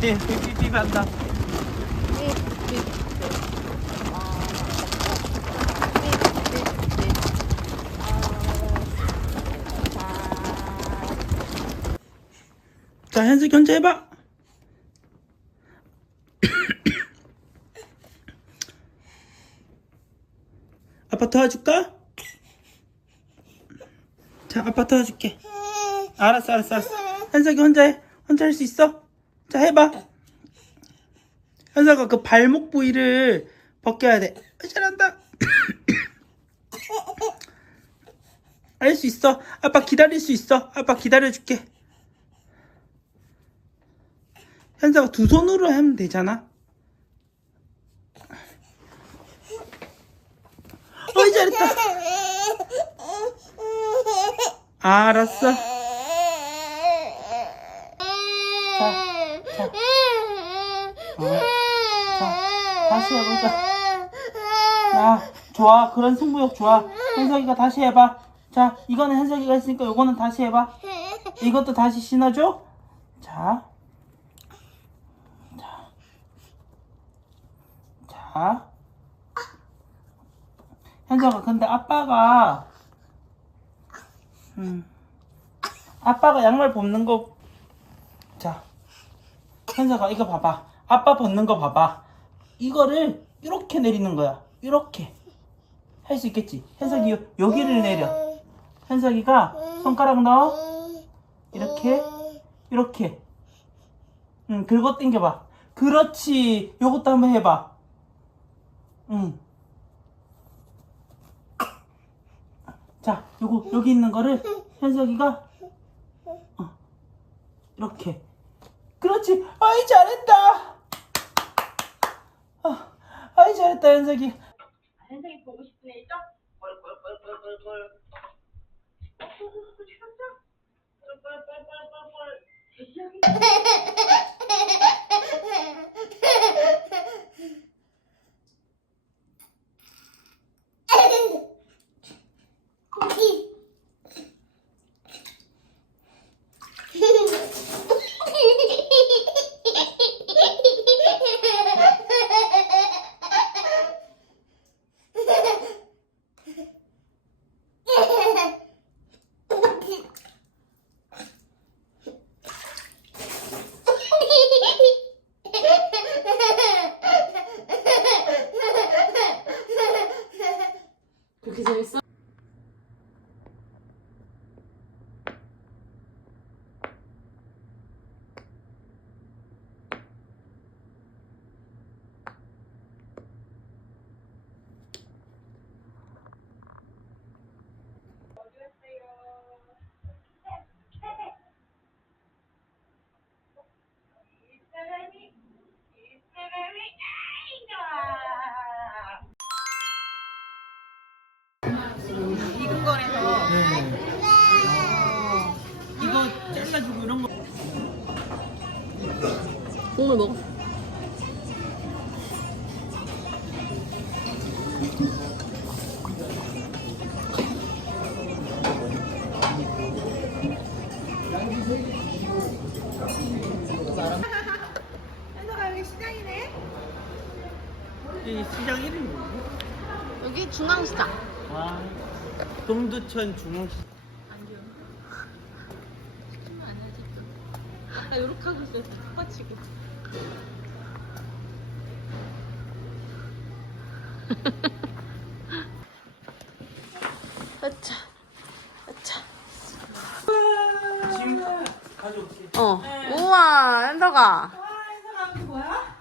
삐삐삐 한다. 자, 현수 견제 해봐. 아빠 도와줄까? 자, 아빠 도와줄게. 알았어, 알았어, 알았어. 현석이 혼자 해. 혼자 할 수 있어? 자, 해봐. 현석아, 그 발목 부위를 벗겨야 돼. 아, 잘한다. 할수 있어. 아빠 기다릴 수 있어. 아빠 기다려줄게. 현석아, 두 손으로 하면 되잖아. 어이, 잘했다. 알았어. 자, 자. 어, 자, 다시 해보자. 아, 좋아. 그런 승부욕 좋아. 현석이가 다시 해봐. 자, 이거는 현석이가 했으니까 이거는 다시 해봐. 이것도 다시 신어줘. 자. 자. 자. 현석아, 근데 아빠가, 음, 아빠가 양말 벗는 거, 자. 현석아, 이거 봐봐. 아빠 벗는 거 봐봐. 이거를 이렇게 내리는 거야. 이렇게. 할 수 있겠지? 현석이 요- 여기를 내려. 현석이가 손가락 넣어. 이렇게. 이렇게. 응, 긁어 당겨봐. 그렇지. 요것도 한번 해봐. 응. 자, 요거, 여기 있는 거를 현석이가, 어, 이렇게. 그렇지. 아이, 잘했다. 아, 아이, 잘했다, 현석이. 현석이 보고 싶은 애 있죠? 꼴꼴꼴꼴꼴꼴. 그렇게 재밌어? 익은 거라서 네. 이거 잘라주고 이런 거. 국물 먹어. 현서가 여기 시장이네 이 시장 이름이 뭐지? 여기 중앙시장. 아, 동두천 중앙시. 시키면 안 하지 또. 아까 요렇게 하고 있었어. 턱 받치고. 아차. 아차. 지금 가져올게. 어. 우와, 현서가. 아 현서가 이게 뭐야?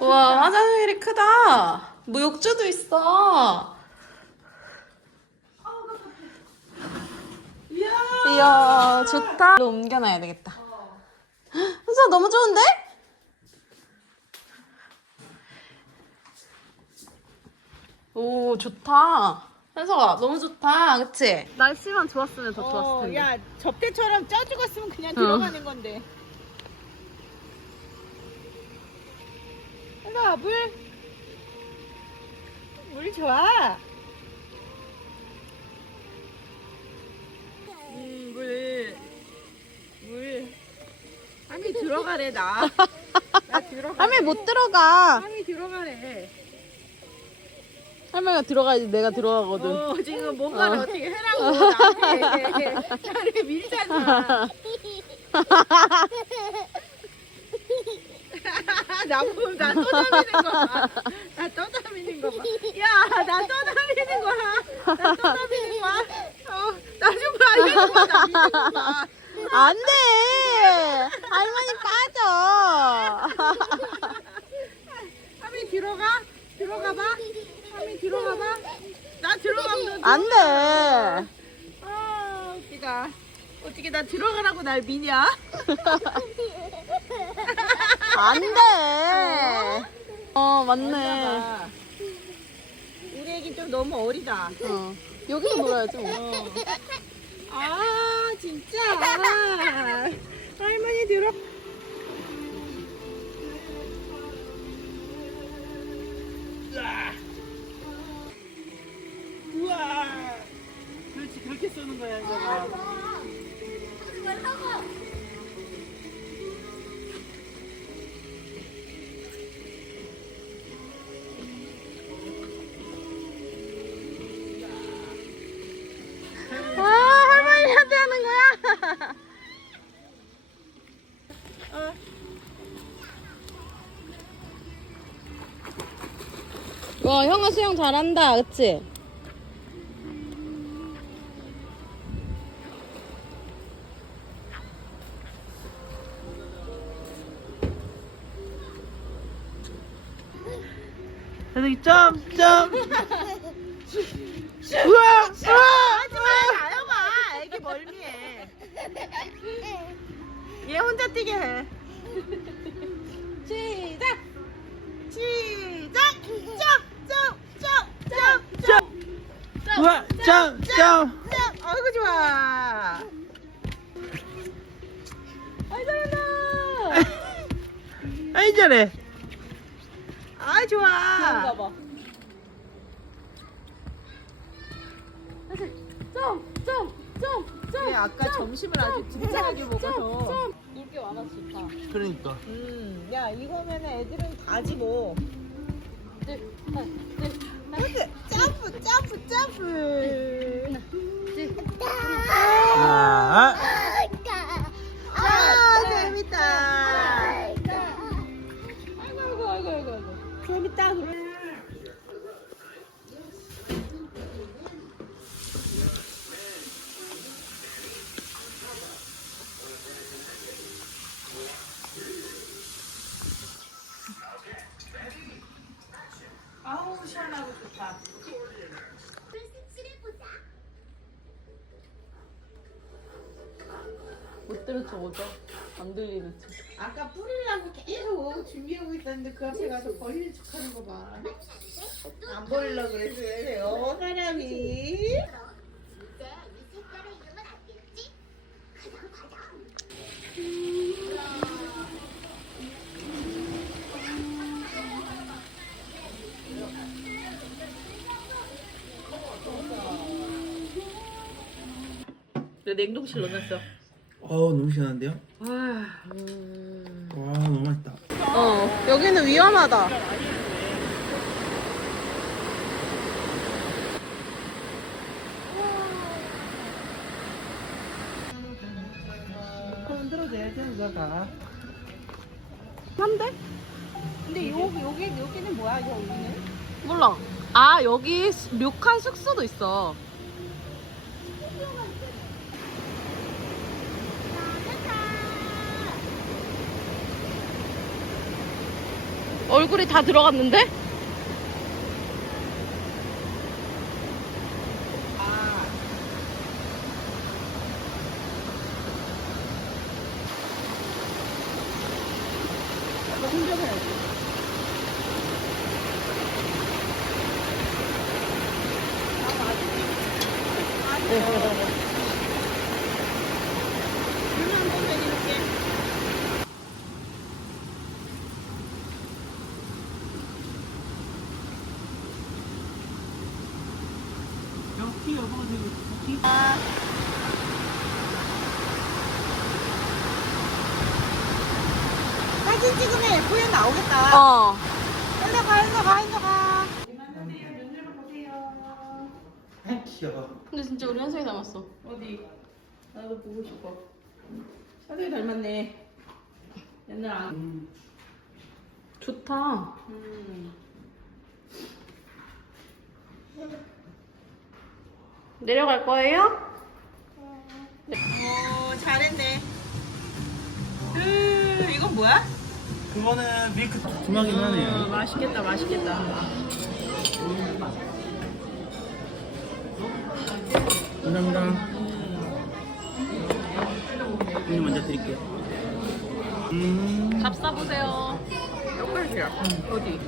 우와, 화장실이 크다. 뭐 욕조도 있어. 이야 좋다. 로 옮겨놔야 되겠다. 현서 너무 좋은데? 오, 좋다. 현서가 너무 좋다. 그치? 날씨만 좋았으면 더 좋았을 텐데. 야 접대처럼 쪄 죽었으면 그냥 어. 들어가는 건데 현서가 물? 물 좋아 음, 물 들어가래 나. 나 들어가. 할머니 못 들어가. 할머니 들어가래. 할머니가 들어가야지 내가 들어가거든. 어 지금 뭔가를 어. 떻게 해라고 나를 나를 밀잖아. 나 보면 나 떠다니는 거 봐. 나 떠다니는 거 봐. 야, 나 떠다니는 거야. 나 떠다니는 거야. 어, 나좀 봐. 이거 봐. 나 미는 거 봐. 안 돼. 할머니 빠져. 하민 들어가. 들어가 봐. 하민 들어가 봐. 나 들어가면 너안 돼. 아, 웃기다. 어떻게 나 들어가라고 날 미냐? 안 돼. 어 맞네. 봐. 우리 애기 좀 너무 어리다. 어. 여기서 놀아야지 뭐. 어. 아, 진짜. 할머니 들어. 우와. 그렇지 그렇게 쏘는 거야 이거. 아 와 형아 수영 잘한다, 그치? 선생님 점점. 아이 잘해. 아이 좋아. 봐. 점, 점, 점, 점. 네, 아까 점심을 아주 진짜하게 먹어서. 물개 많아서 좋다. 그러니까. 음, 야 이거면 애들은 다지 뭐. 둘, 하나, 둘, 그치? 점프, 점프, 점프. 오죠? 안 들리는 척. 아까 뿌리려고 계속 준비하고 있었는데 그 앞에 가서 버리는 척하는 거 봐. 안 버리려 그랬어요, 사람이. 내 냉동실 넣어놨어. 어우 너무 시원한데요? 와, 와 너무 맛있다. 어, 여기는 위험하다. 흔들어줘야 되는 가 한데? 근데 여기 여기 여기는 뭐야? 이거 여기는? 몰라. 아, 여기 수- 료칸 숙소도 있어. 얼굴이 다 들어갔는데? 여기 여보가 되고 여기. 사진 찍으면 예쁘게 나오겠다. 어. 일로 가, 일로 가, 일로 가. 아, 귀여워. 근데 진짜 우리 현석이 닮았어. 어디? 나도 보고 싶어. 사진 닮았네. 옛날 안. 좋다. 음. 내려갈 거예요? 오, 잘했네. 으, 이건 뭐야? 그거는 밀크 중하긴 어, 하네요. 맛있겠다, 맛있겠다. 감사합니다. 이거 먼저 드릴게요. 음. 밥 사보세요. 어디?